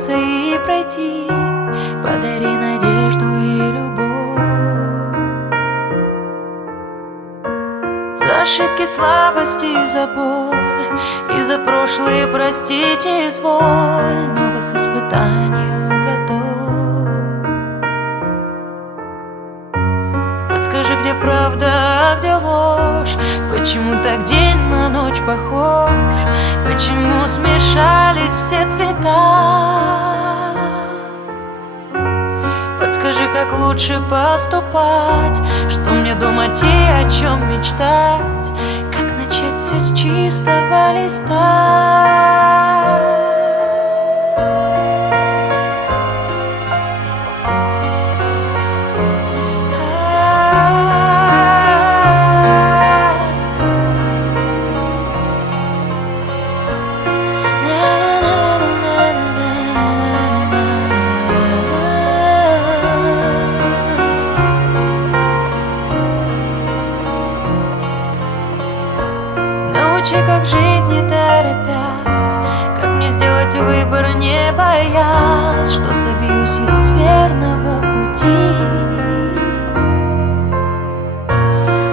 остановиться и пройти. Подари надежду и любовь. За ошибки, слабости и за боль, и за прошлые простите изволь. Новых испытаний готов. Подскажи, где правда, а где ложь? Почему так день на ночь похож? Почему смешались все цвета? Подскажи, как лучше поступать, что мне думать и о чем мечтать, как начать все с чистого листа. Научи, как жить, не торопясь, как мне сделать выбор, не боясь, что собьюсь я с верного пути.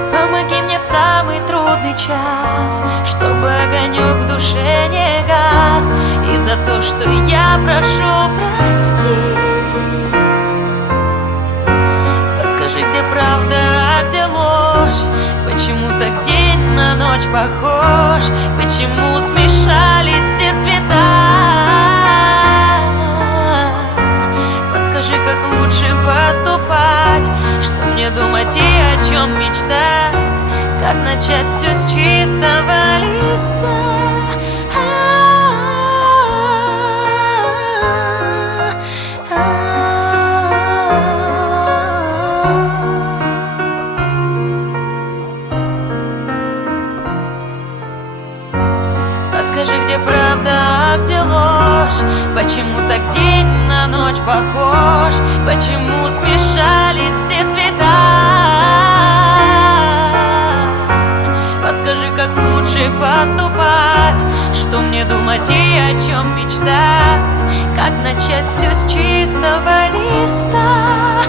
Помоги мне в самый трудный час, чтобы огонек в душе не гас, и за то, что я прошу, прости. Подскажи, где правда, а где ложь? Почему так день на ночь похож? Почему смешались все цвета? Подскажи, как лучше поступать, что мне думать и о чем мечтать, как начать все с чистого листа. Подскажи, где правда, а где ложь? Почему так день на ночь похож? Почему смешались все цвета? Подскажи, как лучше поступать, что мне думать и о чем мечтать, как начать все с чистого листа.